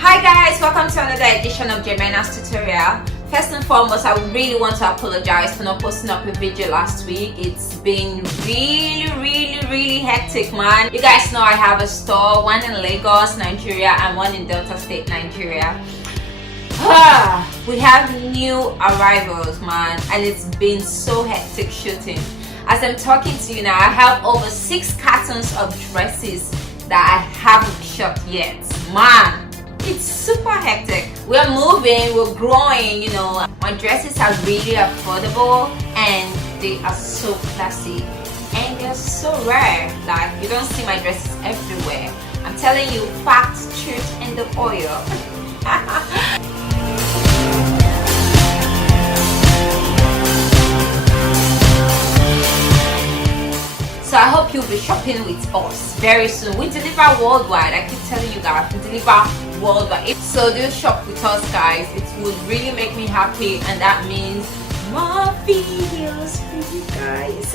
Hi guys, welcome to another edition of JaneMena's tutorial. First and foremost, I really want to apologize for not posting up a video last week. It's been really hectic, man. You guys know I have a store, one in Lagos, Nigeria, and one in Delta State, Nigeria. We have new arrivals, man, and it's been so hectic shooting. As I'm talking to you now, I have over 6 cartons of dresses that I haven't shot yet, man. It's super hectic. We're moving, we're growing, you know. My dresses are really affordable and they are so classy and they're so rare. Like, you don't see my dresses everywhere. I'm telling you, facts, truth, and the oil. So I hope you'll be shopping with us very soon. We deliver worldwide. I keep telling you guys, we deliver worldwide. So do shop with us, guys. It would really make me happy, and that means more videos for you guys.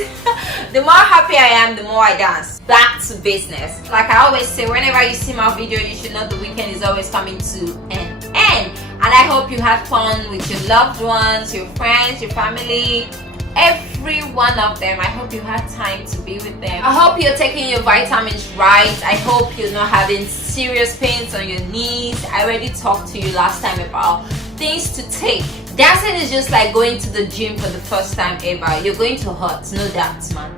The more happy I am, the more I dance. Back to business. Like I always say, whenever you see my video, you should know the weekend is always coming to an end. And I hope you had fun with your loved ones, your friends, your family. Every one of them. I hope you had time to be with them. I hope you're taking your vitamins right. I hope you're not having serious pains on your knees. I already talked to you last time about things to take. Dancing is just like going to the gym for the first time ever. You're going to hurt, no doubt, man.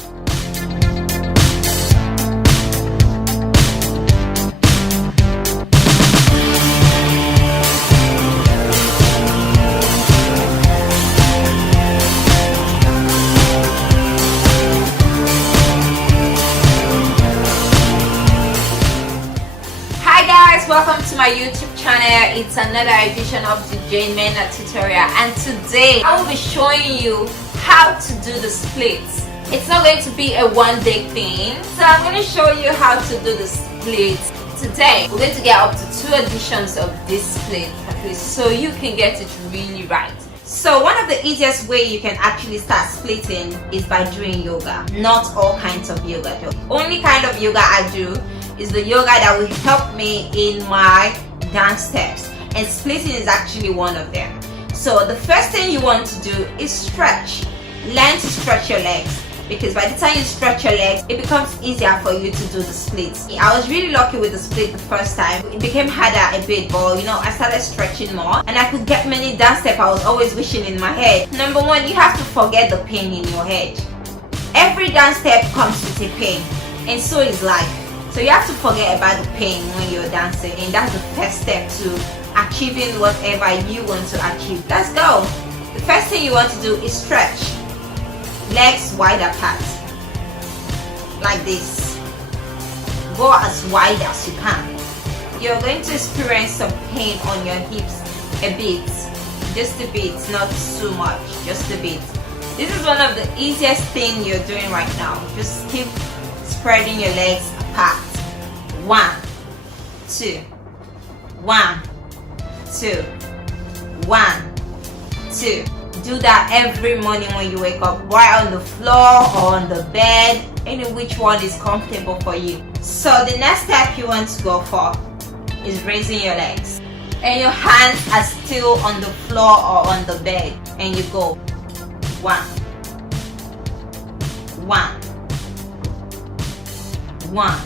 Welcome to my YouTube channel. It's another edition of the JaneMena tutorial, and today I will be showing you how to do the splits. It's not going to be a one-day thing, so I'm going to show you how to do the splits today. We're going to get up to 2 editions of this split, so you can get it really right. So one of the easiest way you can actually start splitting is by doing yoga. Not all kinds of yoga though. Only kind of yoga I do is the yoga that will help me in my dance steps, and splitting is actually one of them. So the first thing you want to do is stretch. Learn to stretch your legs, because by the time you stretch your legs, it becomes easier for you to do the splits. I was really lucky with the split the first time. It became harder a bit, but you know, I started stretching more and I could get many dance steps I was always wishing in my head. Number one, you have to forget the pain in your head. Every dance step comes with a pain, and so is life. So you have to forget about the pain when you're dancing, and that's the first step to achieving whatever you want to achieve. Let's go. The first thing you want to do is stretch. Legs wide apart, like this. Go as wide as you can. You're going to experience some pain on your hips a bit, just a bit, not too much, just a bit. This is one of the easiest things you're doing right now. Just keep spreading your legs apart. 1, 2, 1, 2, 1, 2. Do that every morning when you wake up, right on the floor or on the bed, any which one is comfortable for you. So the next step you want to go for is raising your legs, and your hands are still on the floor or on the bed, and you go 1, 1, 1.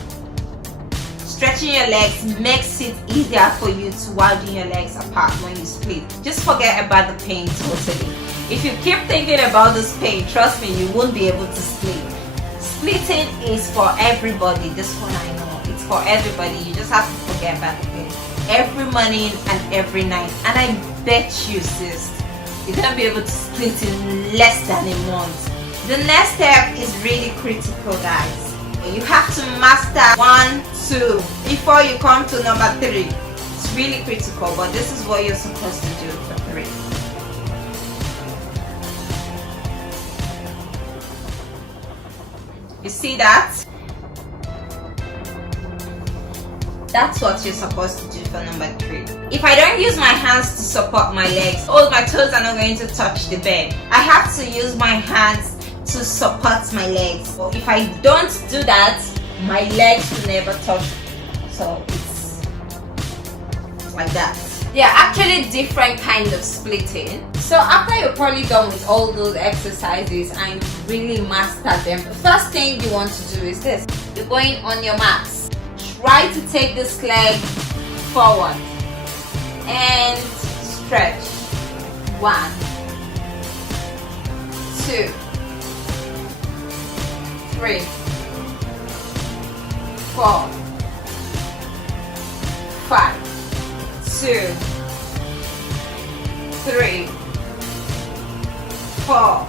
Stretching your legs makes it easier for you to widen your legs apart when you split. Just forget about the pain totally. If you keep thinking about this pain, trust me, you won't be able to split. Splitting is for everybody. This one I know. It's for everybody. You just have to forget about the pain. Every morning and every night. And I bet you, sis, you're going to be able to split in less than a month. The next step is really critical, guys. You have to master 1, 2 before you come to number 3. It's really critical, but this is what you're supposed to do for 3. You see that? That's what you're supposed to do for number 3. If I don't use my hands to support my legs, all my toes are not going to touch the bed. I have to use my hands to support my legs. If I don't do that, my legs will never touch. So it's like that. There are actually different kinds of splitting. So after you're probably done with all those exercises and really mastered them, the first thing you want to do is this. You're going on your mats. Try to take this leg forward and stretch. 1, 2, 3, 4, 5, 2, 3, 4,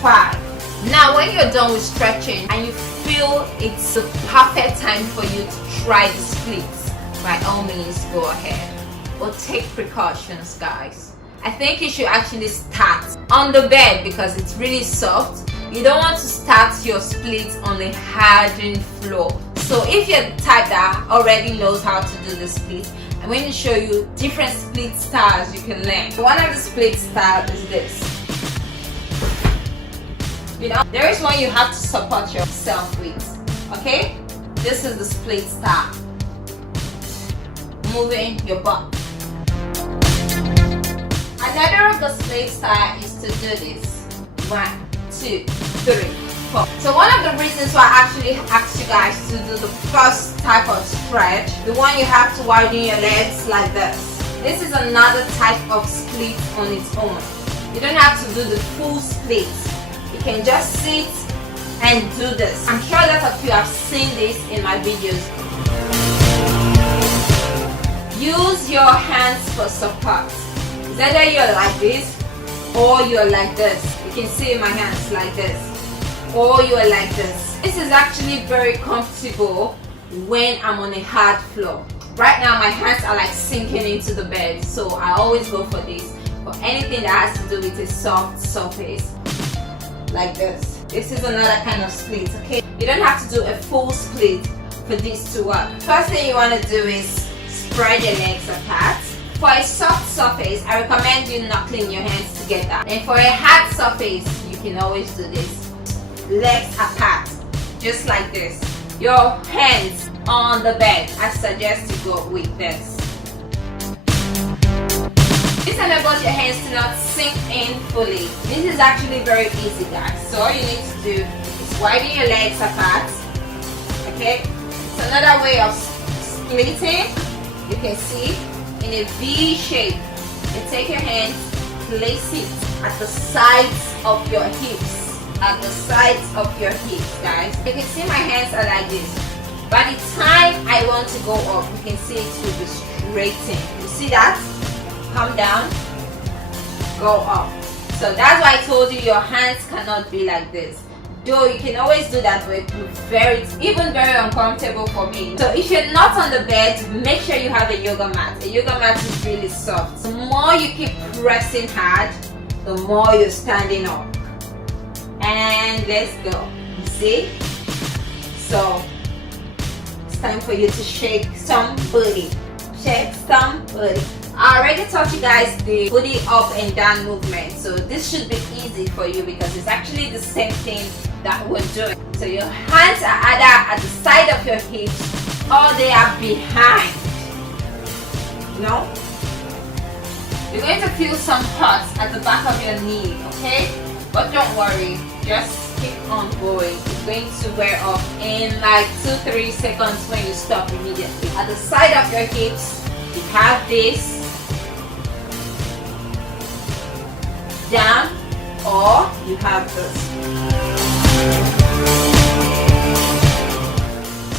5. Now when you're done with stretching and you feel it's the perfect time for you to try the splits, by all means go ahead. But take precautions, guys. I think you should actually start on the bed because it's really soft. You don't want to start your splits on a hardened floor. So if you're the type that already knows how to do the split, I'm going to show you different split styles you can learn. One of the split styles is this. You know, there is one you have to support yourself with. Okay? This is the split style. Moving your butt. Another of the split style is to do this. 1, 2, 3, 4. So one of the reasons why I actually asked you guys to do the first type of stretch, the one you have to widen your legs like this. This is another type of split on its own. You don't have to do the full split. You can just sit and do this. I'm sure a lot of you have seen this in my videos. Use your hands for support. It's either you're like this or you're like this. You can see my hands like this, or you're like this. This is actually very comfortable when I'm on a hard floor. Right now my hands are like sinking into the bed, so I always go for this. For anything that has to do with a soft surface, like this. This is another kind of split, okay? You don't have to do a full split for this to work. First thing you want to do is spread your legs apart. For a soft surface, I recommend you knuckling your hands together. And for a hard surface, you can always do this. Legs apart, just like this. Your hands on the bed. I suggest you go with this. This enables your hands to not sink in fully. This is actually very easy, guys. So all you need to do is widen your legs apart. Okay? It's another way of splitting. You can see in a V shape. You take your hands, place it at the sides of your hips. At the sides of your hips, guys. You can see my hands are like this. By the time I want to go up, you can see it will be straightened. You see that? Come down, go up. So that's why I told you your hands cannot be like this. Though you can always do that, but it will be even very uncomfortable for me. So if you're not on the bed, make sure you have a yoga mat. A yoga mat is really soft. The more you keep pressing hard, the more you're standing up. And let's go. You see? So it's time for you to shake some booty. Shake some booty. I already taught you guys the booty up and down movement, so this should be easy for you because it's actually the same thing that we're doing. So your hands are either at the side of your hips or they are behind. No? You're going to feel some hurt at the back of your knee, okay? But don't worry, just keep on going. It's going to wear off in like 2-3 seconds when you stop immediately. At the side of your hips, you have this. Down, or you have this.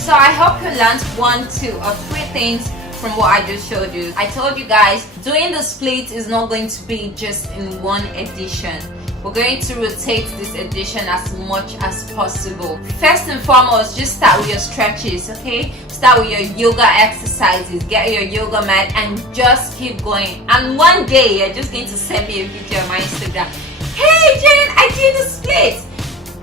So I hope you learned 1, 2, or 3 things from what I just showed you. I told you guys doing the split is not going to be just in one edition. We're going to rotate this edition as much as possible. First and foremost, just start with your stretches, okay? Start with your yoga exercises, get your yoga mat, and just keep going. And one day you're just going to send me a video on my Instagram. Hey Jane, I did the split.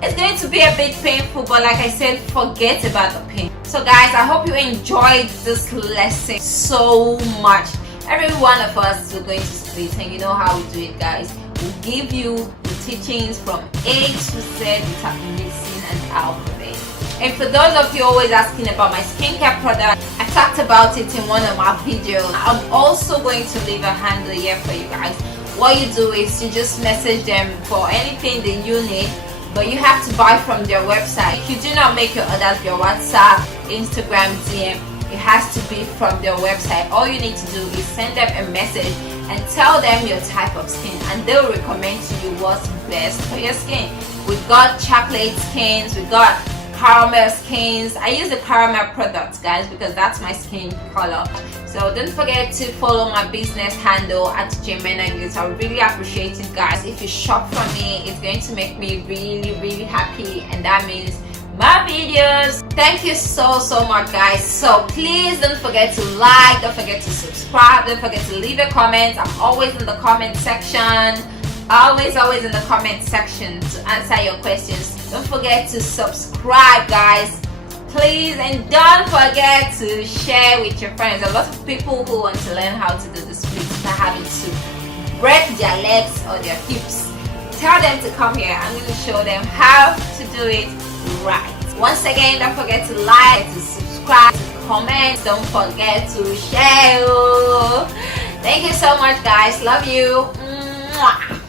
It's going to be a bit painful, but like I said, forget about the pain. So guys, I hope you enjoyed this lesson so much. Every one of us is going to split, and you know how we do it, guys. We'll give you the teachings from A to Z without missing an alphabet. And for those of you always asking about my skincare product, I talked about it in one of my videos. I'm also going to leave a handle here for you guys. What you do is you just message them for anything that you need, but you have to buy from their website. If you do not make your orders via WhatsApp, Instagram, DM, it has to be from their website. All you need to do is send them a message and tell them your type of skin, and they'll recommend to you what's best for your skin. We've got chocolate skins, we've got caramel skins. I use the caramel products, guys, because that's my skin color. So don't forget to follow my business handle at JaneMena. I really appreciate it, guys. If you shop from me, it's going to make me really happy, and that means my videos. Thank you so much, guys. So please don't forget to like, don't forget to subscribe, don't forget to leave a comment. I'm always in the comment section, always in the comment section to answer your questions. Don't forget to subscribe, guys, please, and don't forget to share with your friends. A lot of people who want to learn how to do the splits are having to break their legs or their hips. Tell them to come here. I'm going to show them how to do it right. Once again, don't forget to like, to subscribe, to comment, don't forget to share. Thank you so much, guys. Love you. Mwah.